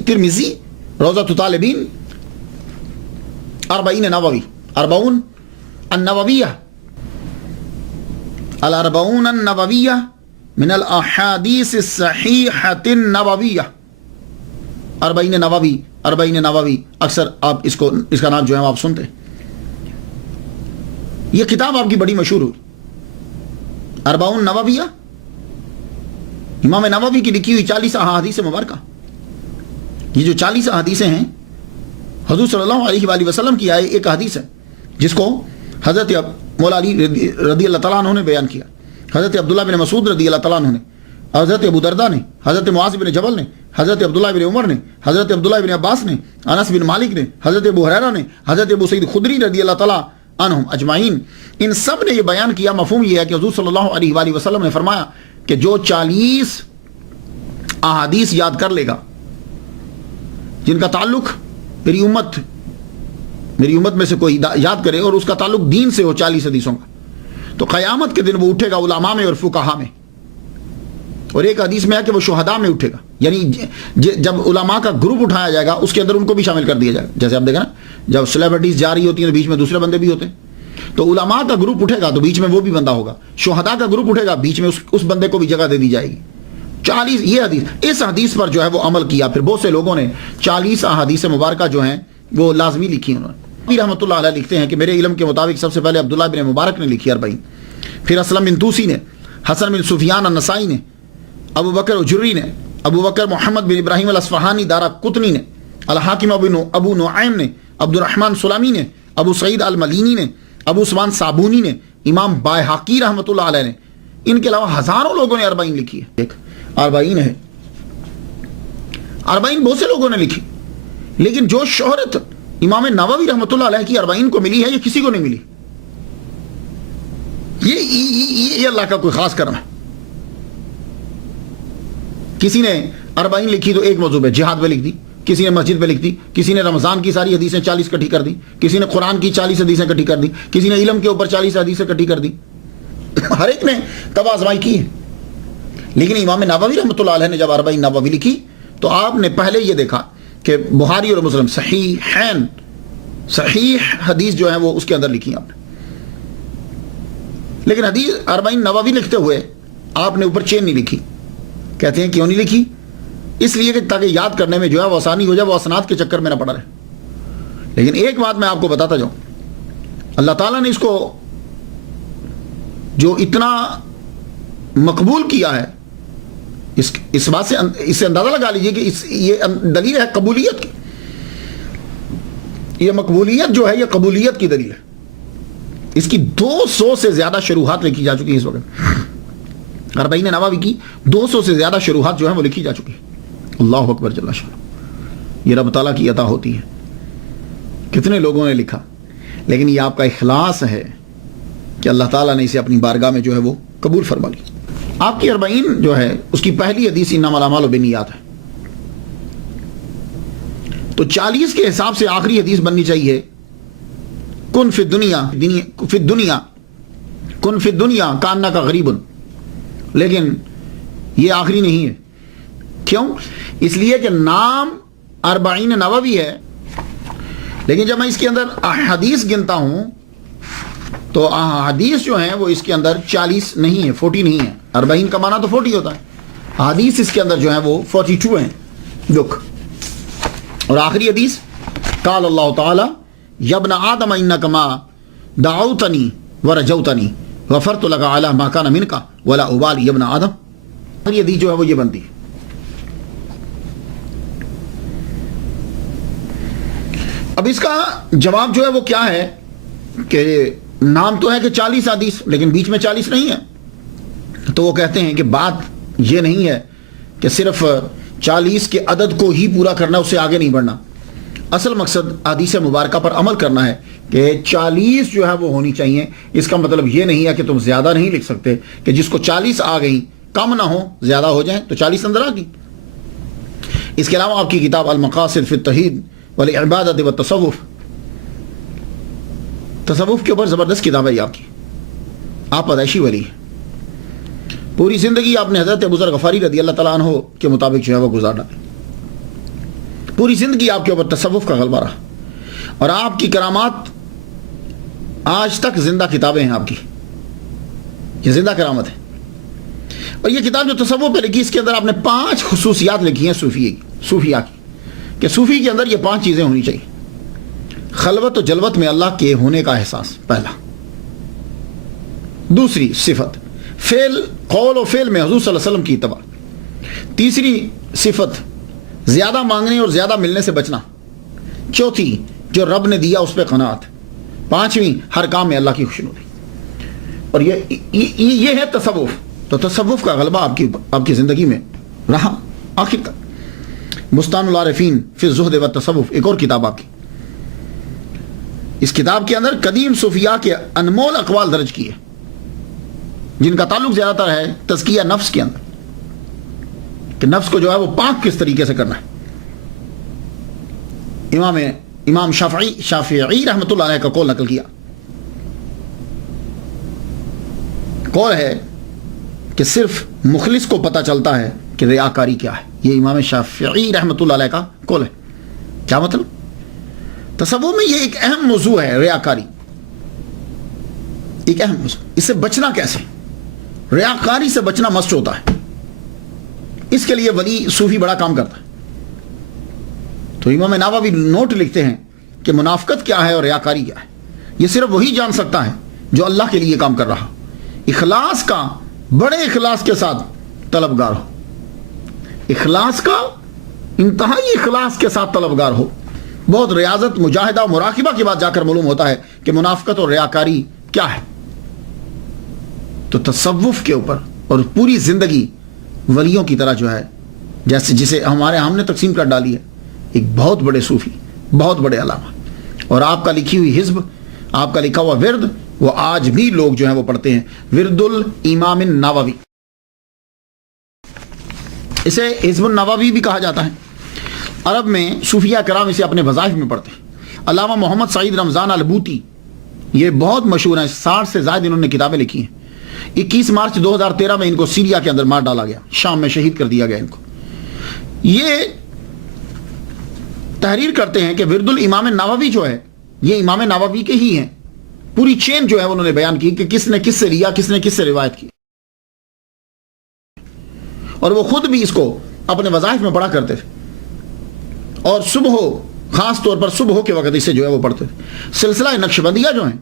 ترمذی، روضۃ الطالبین، 40 نووی، 40 النوویہ، الاربعون النوویہ من الاحادیث الصحیحۃ النوویہ. اربعین نووی اکثر آپ اس کا نام جو ہے آپ سنتے ہیں. یہ کتاب آپ کی بڑی مشہور ہوئی اربعون نوویہ، امام نووی کی لکھی ہوئی 40 احادیث مبارکہ. یہ جو 40 احادیثیں ہیں حضور صلی اللہ علیہ وآلہ وسلم کی آئے ایک حدیث ہے جس کو حضرت مولا علی رضی اللہ تعالیٰ عنہ نے بیان کیا، حضرت عبداللہ بن مسعود رضی اللہ تعالیٰ عنہ نے، حضرت ابو دردہ نے، حضرت معاذ بن جبل نے، حضرت عبداللہ بن عمر نے، حضرت عبداللہ بن عباس نے، انس بن مالک نے، حضرت ابو ہریرہ نے، حضرت ابو سعید خدری رضی اللہ تعالیٰ عنہم اجمعین. ان سب نے یہ بیان کیا. مفہوم یہ ہے کہ حضور صلی اللہ علیہ وآلہ وسلم نے فرمایا کہ جو 40 احادیث یاد کر لے گا جن کا تعلق میری امت میں سے کوئی یاد کرے اور اس کا تعلق دین سے ہو 40 حدیثوں کا، تو قیامت کے دن وہ اٹھے گا علماء میں اور فقہاء میں. اور ایک حدیث میں ہے کہ وہ شہداء میں اٹھے گا، یعنی جب علماء کا گروپ اٹھایا جائے گا اس کے اندر ان کو بھی شامل کر دیا جائے گا. جیسے آپ دیکھیں نا جب سیلیبریٹیز جا رہی ہوتی ہیں تو بیچ میں دوسرے بندے بھی ہوتے ہیں، تو علماء کا گروپ اٹھے گا تو بیچ میں وہ بھی بندہ ہوگا، شہداء کا گروپ اٹھے گا بیچ میں اس بندے کو بھی جگہ دے دی جائے گی. 40 یہ حدیث، اس حدیث پر جو ہے وہ عمل کیا. پھر بہت سے لوگوں نے 40 احادیث مبارکہ جو ہیں وہ لازمی لکھی. انہوں نے رحمۃ اللہ علیہ لکھتے ہیں کہ میرے علم کے مطابق سب سے پہلے عبداللہ بن مبارک نے لکھی 40، پھر اسلم بن توسی نے، حسن بن سفیان النسائی نے، ابو بکر اجری نے، ابو بکر محمد بن ابراہیم الاصفہانی دارا قطنی نے، الحاکم ابو نعیم نے، عبد الرحمن سلامی نے، ابو سعید الملینی نے، ابو عثمان صابونی نے، امام بائحقی رحمۃ اللہ علیہ نے. ان کے علاوہ ہزاروں لوگوں نے 40 لکھی ہے. ایک 40 ہے، 40 بہت سے لوگوں نے لکھی، لیکن جو شہرت امام نووی رحمۃ اللہ علیہ کی 40 کو ملی ہے یہ کسی کو نہیں ملی. یہ اللہ کا کوئی خاص کرم ہے. کسی نے 40 لکھی تو ایک موضوع پہ جہاد پہ لکھ دی، کسی نے مسجد پہ لکھ دی، کسی نے رمضان کی ساری حدیثیں 40 اکٹھی کر دی، کسی نے قرآن کی 40 حدیثیں اکٹھی کر دی، کسی نے علم کے اوپر 40 حدیثیں اکٹھی کر دی. ہر ایک نے تباہ آزمائی کی ہے. لیکن امام نووی رحمۃ اللہ علیہ نے جب 40 نووی لکھی تو آپ نے پہلے یہ دیکھا کہ بخاری اور مسلم صحیح حدیث جو ہے وہ اس کے اندر لکھی آپ نے. لیکن حدیث 40 نووی لکھتے ہوئے آپ نے اوپر چین نہیں لکھی. کہتے ہیں کیوں نہیں لکھی؟ اس لیے کہ تاکہ یاد کرنے میں جو ہے وہ آسانی ہو جائے، وہ اسناد کے چکر میں نہ پڑا رہے. لیکن ایک بات میں آپ کو بتاتا جاؤں، اللہ تعالیٰ نے اس کو جو اتنا مقبول کیا ہے، اس بات سے اس سے اندازہ لگا لیجئے کہ یہ دلیل ہے قبولیت کی. یہ مقبولیت جو ہے یہ قبولیت کی دلیل ہے. اس کی 200 سے زیادہ شروحات لکھی جا چکی ہیں اس وقت. 40 نووی کی 200 سے زیادہ شروحات جو ہیں وہ لکھی جا چکی ہیں. اللہ اکبر جل شانہ. یہ رب تعالیٰ کی عطا ہوتی ہے. کتنے لوگوں نے لکھا، لیکن یہ آپ کا اخلاص ہے کہ اللہ تعالیٰ نے اسے اپنی بارگاہ میں جو ہے وہ قبول فرما لی. آپ کی 40 جو ہے اس کی پہلی حدیث انما الاعمال بالنیات ہے. تو 40 کے حساب سے آخری حدیث بننی چاہیے کن فی الدنیا کانک غریب. لیکن یہ آخری نہیں ہے. کیوں؟ اس لیے کہ نام 40 نووی ہے، لیکن جب میں اس کے اندر احادیث گنتا ہوں تو احادیث جو ہیں وہ اس کے اندر 40 نہیں ہے، 40 نہیں ہے. 40 کا معنی تو 40 ہوتا ہے. حدیث اس کے اندر جو ہیں وہ 42 ہیں. لک، اور آخری حدیث قال اللہ تعالی یا ابن آدم انک ما دعوتنی ورجوتنی غفرت لک علی ما کان منک ولا ابالی یا ابن آدم. آخری حدیث جو ہے وہ یہ بنتی ہے. اب اس کا جواب جو ہے وہ کیا ہے کہ نام تو ہے کہ 40 حدیث، لیکن بیچ میں 40 نہیں ہے. تو وہ کہتے ہیں کہ بات یہ نہیں ہے کہ صرف 40 کے عدد کو ہی پورا کرنا، اس سے آگے نہیں بڑھنا. اصل مقصد حدیث مبارکہ پر عمل کرنا ہے کہ 40 جو ہے وہ ہونی چاہیے. اس کا مطلب یہ نہیں ہے کہ تم زیادہ نہیں لکھ سکتے، کہ جس کو 40 آ گئی کم نہ ہو زیادہ ہو جائیں تو 40 اندر آ گئی. اس کے علاوہ آپ کی کتاب المقاصد فی التوحید والعبادۃ والتصوف، تصوف کے اوپر زبردست کتاب ہے آپ کی. آپ پیدائشی ولی ہیں. پوری زندگی آپ نے حضرت ابو ذر غفاری رضی اللہ تعالیٰ عنہ کے مطابق جو ہے وہ گزار ڈالی. پوری زندگی آپ کے اوپر تصوف کا غلبہ رہا، اور آپ کی کرامات آج تک زندہ کتابیں ہیں آپ کی. یہ زندہ کرامت ہے. اور یہ کتاب جو تصوف پہ لکھی اس کے اندر آپ نے 5 خصوصیات لکھی ہیں صوفیہ کی کہ صوفی کے اندر یہ 5 چیزیں ہونی چاہیے. خلوت و جلوت میں اللہ کے ہونے کا احساس پہلا. دوسری صفت قول و فعل میں حضور صلی اللہ علیہ وسلم کی اتباع. تیسری صفت زیادہ مانگنے اور زیادہ ملنے سے بچنا. چوتھی جو رب نے دیا اس پہ قناعت. پانچویں ہر کام میں اللہ کی خوشنودی. اور یہ ہے تصوف. تو تصوف کا غلبہ آپ کی زندگی میں رہا آخر تک. بستان العارفین فی الزہد و تصوف ایک اور کتاب آپ کی. اس کتاب کے اندر قدیم صوفیاء کے انمول اقوال درج کیے جن کا تعلق زیادہ تر ہے تزکیہ نفس کے اندر کہ نفس کو جو ہے وہ پاک کس طریقے سے کرنا ہے. امام شافعی رحمۃ اللہ علیہ کا قول نقل کیا. قول ہے کہ صرف مخلص کو پتہ چلتا ہے کہ ریاکاری کیا ہے. یہ امام شافعی رحمۃ اللہ علیہ کا قول ہے. کیا مطلب؟ تصوف میں یہ ایک اہم موضوع ہے ریاکاری. ایک اہم موضوع. اس سے بچنا کیسے؟ ریاکاری سے بچنا مست ہوتا ہے. اس کے لیے ولی صوفی بڑا کام کرتا ہے. تو امام نووی نوٹ لکھتے ہیں کہ منافقت کیا ہے اور ریاکاری کیا ہے. یہ صرف وہی جان سکتا ہے جو اللہ کے لیے کام کر رہا. اخلاص کا بڑے اخلاص کے ساتھ طلبگار ہو. اخلاص کا انتہائی اخلاص کے ساتھ طلبگار ہو. بہت ریاضت مجاہدہ مراقبہ کے بعد جا کر معلوم ہوتا ہے کہ منافقت اور ریاکاری کیا ہے. تو تصوف کے اوپر اور پوری زندگی ولیوں کی طرح جو ہے جسے ہم نے تقسیم کر ڈالی ہے ایک بہت بڑے صوفی بہت بڑے علامہ. اور آپ کا لکھی ہوئی حزب آپ کا لکھا ہوا ورد وہ آج بھی لوگ جو ہیں وہ پڑھتے ہیں. ورد الامام النووی. اسے حزب النووی بھی کہا جاتا ہے. عرب میں صوفیہ کرام اسے اپنے وظائف میں پڑھتے ہیں. علامہ محمد سعید رمضان البوتی یہ بہت مشہور ہیں. 60 سے زائد انہوں نے کتابیں لکھی ہیں. 21 مارچ 2013 میں ان کو سیریا کے اندر مار ڈالا گیا. شام میں شہید کر دیا گیا ان کو. یہ تحریر کرتے ہیں کہ ورد الامام النووی جو ہے یہ امام نووی کے ہی ہیں. پوری چین جو ہے انہوں نے بیان کی کہ کس نے کس سے لیا کس نے کس سے روایت کی. اور وہ خود بھی اس کو اپنے وظائف میں پڑھا کرتے تھے. اور صبح خاص طور پر صبح کے وقت اسے جو ہے وہ پڑھتے تھے. سلسلہ نقشبندیہ جو ہیں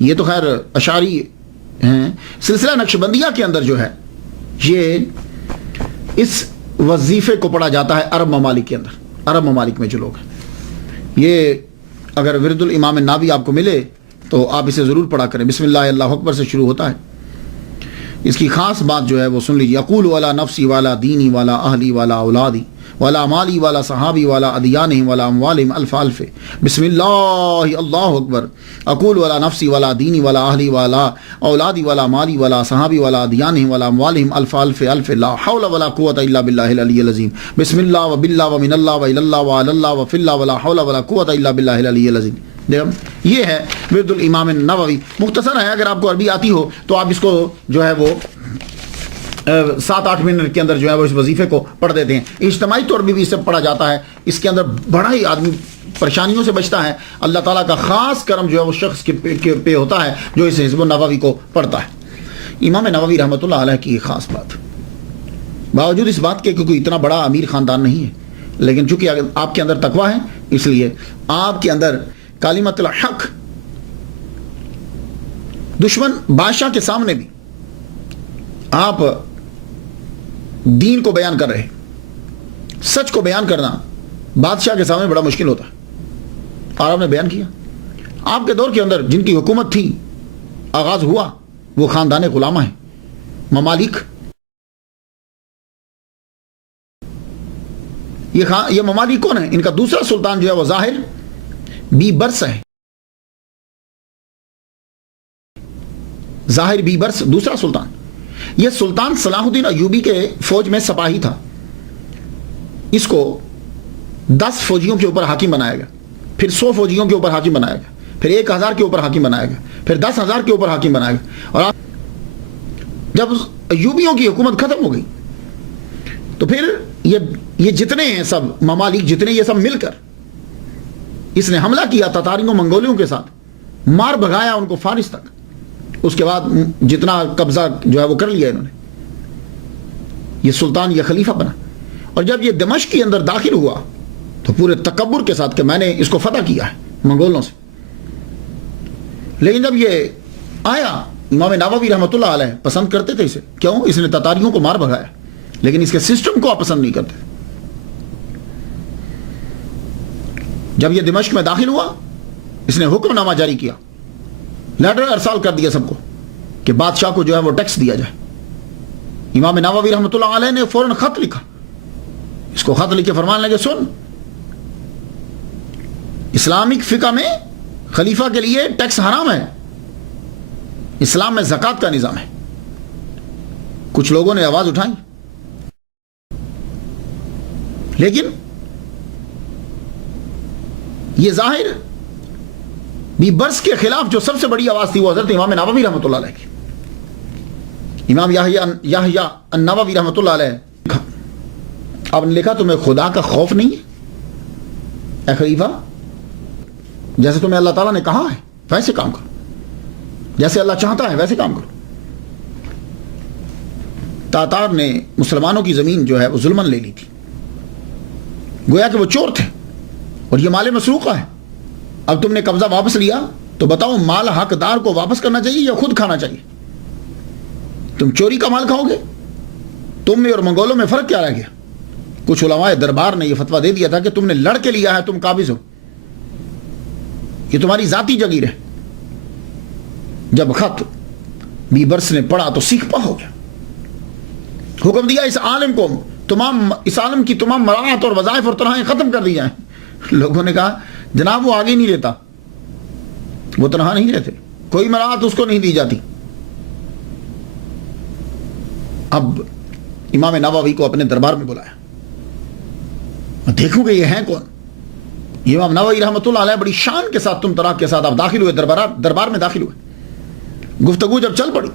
یہ تو خیر اشعری ہیں. سلسلہ نقشبندیہ کے اندر جو ہے یہ اس وظیفے کو پڑھا جاتا ہے عرب ممالک کے اندر. عرب ممالک میں جو لوگ ہیں یہ اگر ورد الامام النووی آپ کو ملے تو آپ اسے ضرور پڑھا کریں. بسم اللہ اللہ اکبر سے شروع ہوتا ہے. اس کی خاص بات جو ہے وہ سن لیجیے. اقول والا نفسی والا دینی والا اہلی والا اولادی والا مالی والا صحابی والا ادیانہم والا اموالہم الف الف بسم اللہ اللہ اکبر. اقول والا نفسی والا دینی والا اہلی والا اولادی والا مالی والا صحابی والا ادیانہم والا اموالہم الف الف الف لا حول ولا قوت الا باللہ العلی العظیم. بسم اللہ و باللہ و من اللہ و الی اللہ و علی اللہ و فی اللہ ولا حول ولا قوت الا باللہ العلی العظیم. یہ ہے ورد الامام النووی. مختصر ہے. اگر آپ کو عربی آتی ہو تو آپ اس کو جو ہے وہ 7-8 منٹ کے اندر جو ہے وہ اس وظیفے کو پڑھ دیتے ہیں. اجتماعی طور بھی اسے پڑھا جاتا ہے. اس کے اندر بڑا ہی آدمی پریشانیوں سے بچتا ہے. اللہ تعالیٰ کا خاص کرم جو ہے وہ شخص کے پہ ہوتا ہے جو اس حزب النووی کو پڑھتا ہے. امام نووی رحمۃ اللہ علیہ کی خاص بات باوجود اس بات کے کہ کوئی اتنا بڑا امیر خاندان نہیں ہے لیکن چونکہ آپ کے اندر تقویٰ ہے اس لیے آپ کے اندر کلمۃ الحق دشمن بادشاہ کے سامنے بھی آپ دین کو بیان کر رہے. سچ کو بیان کرنا بادشاہ کے سامنے بڑا مشکل ہوتا ہے. اور آپ نے بیان کیا. آپ کے دور کے اندر جن کی حکومت تھی آغاز ہوا وہ خاندان غلامہ ہیں. ممالک یہ ممالک کون ہیں؟ ان کا دوسرا سلطان جو ہے وہ ظاہر بی برس ہے. ظاہر بی برس دوسرا سلطان. یہ سلطان صلاح الدین ایوبی کے فوج میں سپاہی تھا. اس کو 10 فوجیوں کے اوپر حاکم بنایا گیا, پھر 100 فوجیوں کے اوپر حاکم بنایا گیا, پھر 1000 کے اوپر حاکم بنایا گیا, پھر 10,000 کے اوپر حاکم بنایا گیا. اور جب ایوبیوں کی حکومت ختم ہو گئی تو پھر یہ جتنے ہیں سب ممالک جتنے یہ سب مل کر اس نے حملہ کیا تتاریوں منگولیوں کے ساتھ, مار بھگایا ان کو فارس تک. اس کے بعد جتنا قبضہ جو ہے وہ کر لیا انہوں نے، یہ سلطان، یہ خلیفہ بنا. اور جب یہ دمشق کے اندر داخل ہوا تو پورے تکبر کے ساتھ کہ میں نے اس کو فتح کیا ہے منگولوں سے. لیکن جب یہ آیا، امام نووی رحمۃ اللہ علیہ پسند کرتے تھے اسے. کیوں؟ اس نے تتاریوں کو مار بھگایا، لیکن اس کے سسٹم کو آپ پسند نہیں کرتے. جب یہ دمشق میں داخل ہوا، اس نے حکم نامہ جاری کیا، لیٹر ارسال کر دیا سب کو کہ بادشاہ کو جو ہے وہ ٹیکس دیا جائے. امام نووی رحمۃ اللہ علیہ نے فوراً خط لکھا. اس کو خط لکھ کے فرمان لگے، سن، اسلامک فقہ میں خلیفہ کے لیے ٹیکس حرام ہے، اسلام میں زکوٰۃ کا نظام ہے. کچھ لوگوں نے آواز اٹھائی، لیکن یہ ظاہر بھی برس کے خلاف جو سب سے بڑی آواز تھی وہ حضرت امام نووی رحمۃ اللہ علیہ کی. امام یحییٰ النووی رحمۃ اللہ علیہ، آپ نے لکھا تمہیں خدا کا خوف نہیں ہے اے خلیفہ؟ جیسے تمہیں اللہ تعالیٰ نے کہا ہے ویسے کام کرو، جیسے اللہ چاہتا ہے ویسے کام کرو. تاتار نے مسلمانوں کی زمین جو ہے وہ ظلماً لے لی تھی، گویا کہ وہ چور تھے اور یہ مال مسروقہ ہے. اب تم نے قبضہ واپس لیا تو بتاؤ مال حقدار کو واپس کرنا چاہیے یا خود کھانا چاہیے؟ تم چوری کا مال کھاؤ گے؟ تم میں اور منگولوں میں فرق کیا رہ گیا؟ کچھ علماء دربار نے یہ فتویٰ دے دیا تھا کہ تم نے لڑ کے لیا ہے، تم قابض ہو، یہ تمہاری ذاتی جگیر ہے. جب خط بیبرس نے پڑھا تو سیکھ پا ہو گیا. حکم دیا اس عالم کو اس عالم کی تمام مراعات اور وظائف اور تنہائیں ختم کر دی جائیں. لوگوں نے کہا جناب وہ آگے نہیں لیتا، وہ تنہا نہیں رہتے، کوئی مراعات اس کو نہیں دی جاتی. اب امام نووی کو اپنے دربار میں بلایا، دیکھو کہ یہ ہیں کون. امام نووی رحمۃ اللہ علیہ بڑی شان کے ساتھ تم طراق کے ساتھ آپ داخل ہوئے، دربار میں داخل ہوئے. گفتگو جب چل پڑی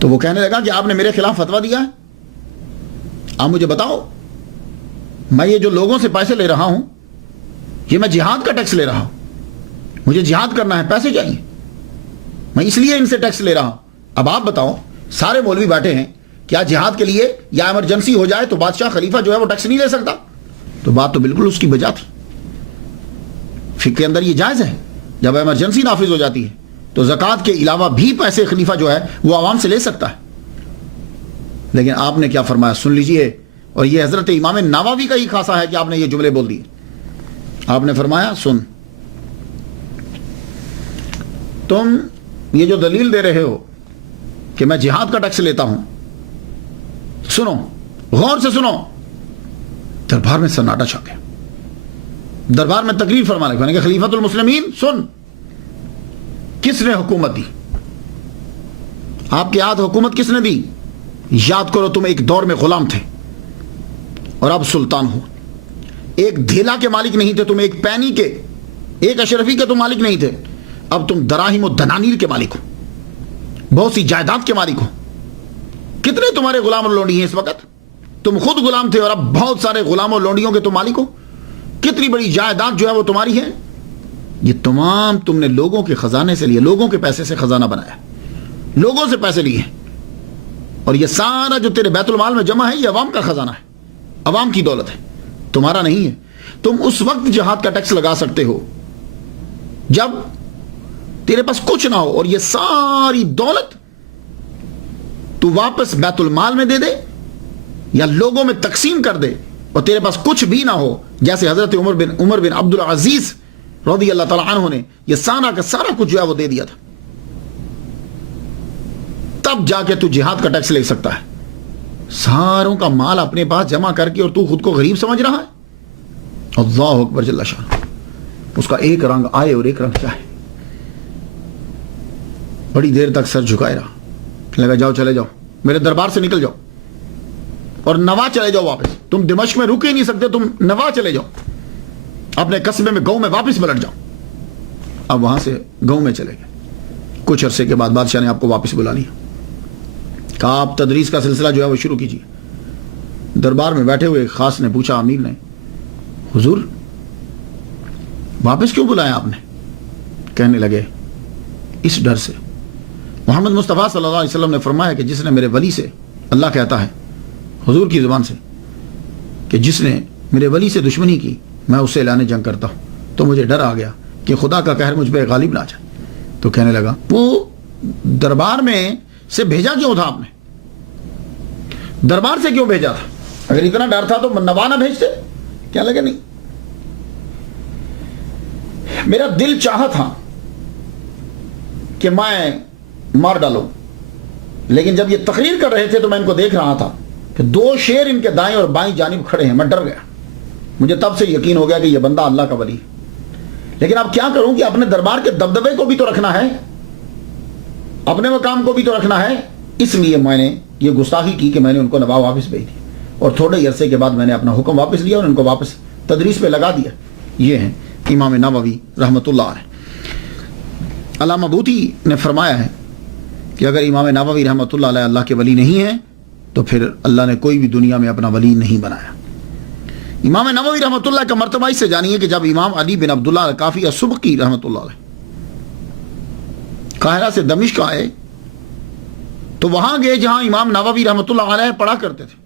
تو وہ کہنے لگا کہ آپ نے میرے خلاف فتویٰ دیا ہے، آپ مجھے بتاؤ، میں یہ جو لوگوں سے پیسے لے رہا ہوں یہ میں جہاد کا ٹیکس لے رہا ہوں، مجھے جہاد کرنا ہے، پیسے چاہیے، میں اس لیے ان سے ٹیکس لے رہا ہوں. اب آپ بتاؤ، سارے مولوی بیٹھے ہیں، کیا جہاد کے لیے یا ایمرجنسی ہو جائے تو بادشاہ خلیفہ جو ہے وہ ٹیکس نہیں لے سکتا؟ تو بات تو بالکل اس کی بجا تھی. فقہ کے اندر یہ جائز ہے، جب ایمرجنسی نافذ ہو جاتی ہے تو زکوٰۃ کے علاوہ بھی پیسے خلیفہ جو ہے وہ عوام سے لے سکتا ہے. لیکن آپ نے کیا فرمایا سن لیجئے، اور یہ حضرت امام نووی کا ہی خاصہ ہے کہ آپ نے یہ جملے بول دیے. آپ نے فرمایا سن، تم یہ جو دلیل دے رہے ہو کہ میں جہاد کا ٹیکس لیتا ہوں، سنو، غور سے سنو. دربار میں سناٹا چھا گیا. دربار میں تقریر فرمانے میں نے کہا خلیفۃ المسلمین سن، کس نے حکومت دی؟ آپ کے ہاتھ حکومت کس نے دی؟ یاد کرو تم ایک دور میں غلام تھے اور اب سلطان ہو. ایک دھیلا کے مالک نہیں تھے تم، ایک پینی کے، ایک اشرفی کے تم مالک نہیں تھے. اب تم دراہم و دنانیر کے مالک ہو، بہت سی جائیداد کے مالک ہو. کتنے تمہارے غلام اور لونڈی ہیں اس وقت؟ تم خود غلام تھے اور اب بہت سارے غلام اور لونڈیوں کے تم مالک ہو. کتنی بڑی جائیداد جو ہے وہ تمہاری ہے. یہ تمام تم نے لوگوں کے خزانے سے لیے، لوگوں کے پیسے سے خزانہ بنایا، لوگوں سے پیسے لیے. اور یہ سارا جو تیرے بیت المال میں جمع ہے یہ عوام کا خزانہ ہے، عوام کی دولت ہے، تمہارا نہیں ہے. تم اس وقت جہاد کا ٹیکس لگا سکتے ہو جب تیرے پاس کچھ نہ ہو اور یہ ساری دولت تو واپس بیت المال میں دے دے یا لوگوں میں تقسیم کر دے اور تیرے پاس کچھ بھی نہ ہو، جیسے حضرت عمر بن عبد العزیز رضی اللہ تعالیٰ عنہ نے یہ سارا کا سارا کچھ جو ہے وہ دے دیا تھا. تب جا کے تو جہاد کا ٹیکس لے سکتا ہے. ساروں کا مال اپنے پاس جمع کر کے اور تو خود کو غریب سمجھ رہا ہے. اللہ اکبر جل شان. اس کا ایک رنگ آئے اور ایک رنگ چاہے. بڑی دیر تک سر جھکائے رہا. لگا جاؤ چلے جاؤ، میرے دربار سے نکل جاؤ اور نوا چلے جاؤ واپس. تم دمشق میں رک ہی نہیں سکتے، تم نوا چلے جاؤ، اپنے قصبے میں گاؤں میں واپس پلٹ جاؤ. اب وہاں سے گاؤں میں چلے گئے. کچھ عرصے کے بعد بادشاہ نے آپ کو واپس بلا لیا، کہا آپ تدریس کا سلسلہ جو ہے وہ شروع کیجیے. دربار میں بیٹھے ہوئے خاص نے پوچھا امیر نے، حضور واپس کیوں بلایا آپ نے؟ کہنے لگے اس ڈر سے. محمد مصطفیٰ صلی اللہ علیہ وسلم نے فرمایا کہ جس نے میرے ولی سے, اللہ کہتا ہے حضور کی زبان سے, کہ جس نے میرے ولی سے دشمنی کی میں اس سے اعلان جنگ کرتا ہوں, تو مجھے ڈر آ گیا کہ خدا کا قہر مجھ پہ غالب نہ آ جائے. تو کہنے لگا وہ دربار میں سے بھیجا کیوں تھا آپ نے, دربار سے کیوں بھیجا تھا؟ اگر اتنا ڈر تھا تو نوا نہ بھیجتے. کیا لگے نہیں, میرا دل چاہا تھا کہ میں مار ڈالوں, لیکن جب یہ تقریر کر رہے تھے تو میں ان کو دیکھ رہا تھا کہ 2 شیر ان کے دائیں اور بائیں جانب کھڑے ہیں. میں ڈر گیا, مجھے تب سے یقین ہو گیا کہ یہ بندہ اللہ کا ولی ہے. لیکن اب کیا کروں کہ اپنے دربار کے دبدبے کو بھی تو رکھنا ہے, اپنے مقام کو بھی تو رکھنا ہے. اس لیے میں نے یہ گستاخی کی کہ میں نے ان کو نواب واپس بھیج دیا, اور تھوڑے عرصے کے بعد میں نے اپنا حکم واپس لیا اور ان کو واپس تدریس پہ لگا دیا. یہ ہیں امام نووی رحمۃ اللہ علیہ. علامہ بوطی نے فرمایا ہے کہ اگر امام نووی رحمۃ اللہ علیہ اللہ کے ولی نہیں ہیں تو پھر اللہ نے کوئی بھی دنیا میں اپنا ولی نہیں بنایا. امام نووی رحمۃ اللہ کا مرتبہ اس سے جانیے کہ جب امام علی بن عبداللہ الکافی السبکی رحمۃ اللہ علیہ قاہرہ سے دمشق آئے تو وہاں گئے جہاں امام نووی رحمۃ اللہ علیہ پڑھا کرتے تھے,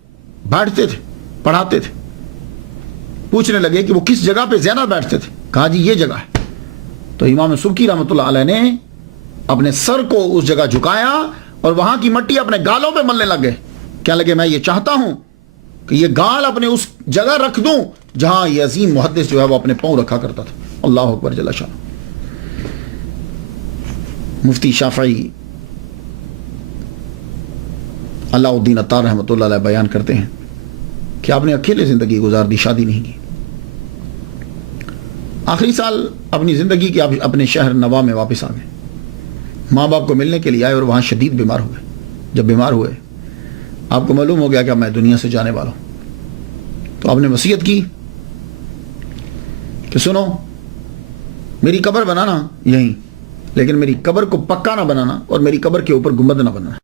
بیٹھتے تھے, پڑھاتے تھے. پوچھنے لگے کہ وہ کس جگہ پہ زیادہ بیٹھتے تھے. کہا جی یہ جگہ ہے. تو امام سبکی رحمۃ اللہ علیہ نے اپنے سر کو اس جگہ جھکایا اور وہاں کی مٹی اپنے گالوں پہ ملنے لگ گئے. کیا لگے میں یہ چاہتا ہوں کہ یہ گال اپنے اس جگہ رکھ دوں جہاں یہ عظیم محدث جو ہے وہ اپنے پاؤں رکھا کرتا تھا. اللہ اکبر جل شان. مفتی شافعی اللہ الدین عطار رحمۃ اللہ علیہ بیان کرتے ہیں کہ آپ نے اکیلے زندگی گزار دی, شادی نہیں کی. آخری سال اپنی زندگی کے آپ اپنے شہر نوا میں واپس آ گئے. ماں باپ کو ملنے کے لیے آئے اور وہاں شدید بیمار ہو گئے. جب بیمار ہوئے آپ کو معلوم ہو گیا کہ میں دنیا سے جانے والا ہوں, تو آپ نے وصیت کی کہ سنو میری قبر بنانا یہیں, لیکن میری قبر کو پکا نہ بنانا اور میری قبر کے اوپر گنبد نہ بنانا.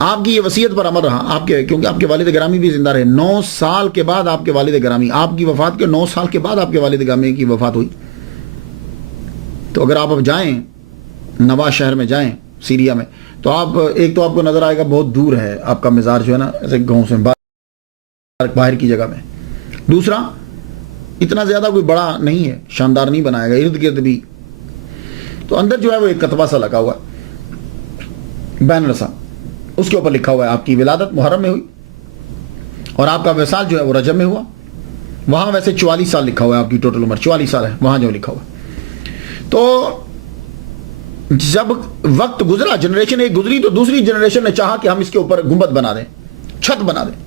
آپ کی یہ وصیت پر عمل رہا آپ کے, کیونکہ آپ کے والد گرامی بھی زندہ رہے. 9 سال کے بعد آپ کے والد گرامی, آپ کی وفات کے 9 سال کے بعد آپ کے والد گرامی کی وفات ہوئی. تو اگر آپ اب جائیں نوا شہر میں جائیں سیریا میں, تو آپ ایک تو آپ کو نظر آئے گا بہت دور ہے آپ کا مزار جو ہے نا, ایسے گاؤں سے باہر کی جگہ میں. دوسرا اتنا زیادہ کوئی بڑا نہیں ہے, شاندار نہیں بنائے گا, ارد گرد بھی. تو اندر جو ہے وہ ایک کتبہ سا لگا ہوا ہے, بینر سا, اس کے اوپر لکھا ہوا ہے آپ کی ولادت محرم میں ہوئی اور آپ کا وصال جو ہے وہ رجب میں ہوا. وہاں ویسے 44 سال لکھا ہوا ہے, آپ کی ٹوٹل عمر 44 سال ہے وہاں جو لکھا ہوا ہے. تو جب وقت گزرا, جنریشن ایک گزری, تو دوسری جنریشن نے چاہا کہ ہم اس کے اوپر گنبد بنا دیں, چھت بنا دیں.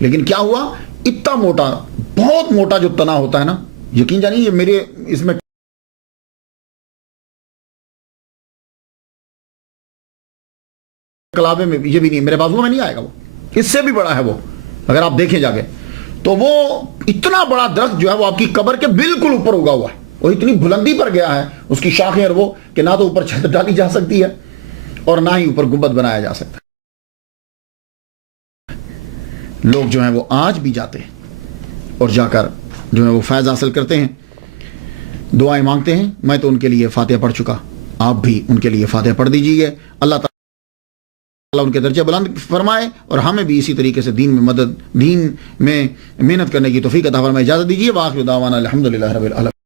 لیکن کیا ہوا, اتنا موٹا, بہت موٹا جو تنا ہوتا ہے نا, یقین جانیے یہ میرے اس میں کلابے میں یہ بھی نہیں, میرے بازو میں نہیں آئے گا, وہ اس سے بھی بڑا ہے وہ. اگر آپ دیکھیں جا کے تو وہ اتنا بڑا درخت جو ہے وہ آپ کی قبر کے بالکل اوپر اگا ہوا ہے, اور اتنی بلندی پر گیا ہے اس کی شاخیں اور وہ, کہ نہ تو اوپر چھت ڈالی جا سکتی ہے اور نہ ہی اوپر گنبد بنایا جا سکتا ہے. لوگ جو ہیں وہ آج بھی جاتے ہیں اور جا کر جو ہے وہ فیض حاصل کرتے ہیں, دعائیں مانگتے ہیں. میں تو ان کے لیے فاتحہ پڑھ چکا, آپ بھی ان کے لیے فاتحہ پڑھ دیجیے. اللہ تعالیٰ ان کے درجے بلند فرمائے اور ہمیں بھی اسی طریقے سے دین میں محنت کرنے کی توفیق عطا فرمائے. اجازت دیجیے. وآخر دعوانا الحمدللہ رب العالمین.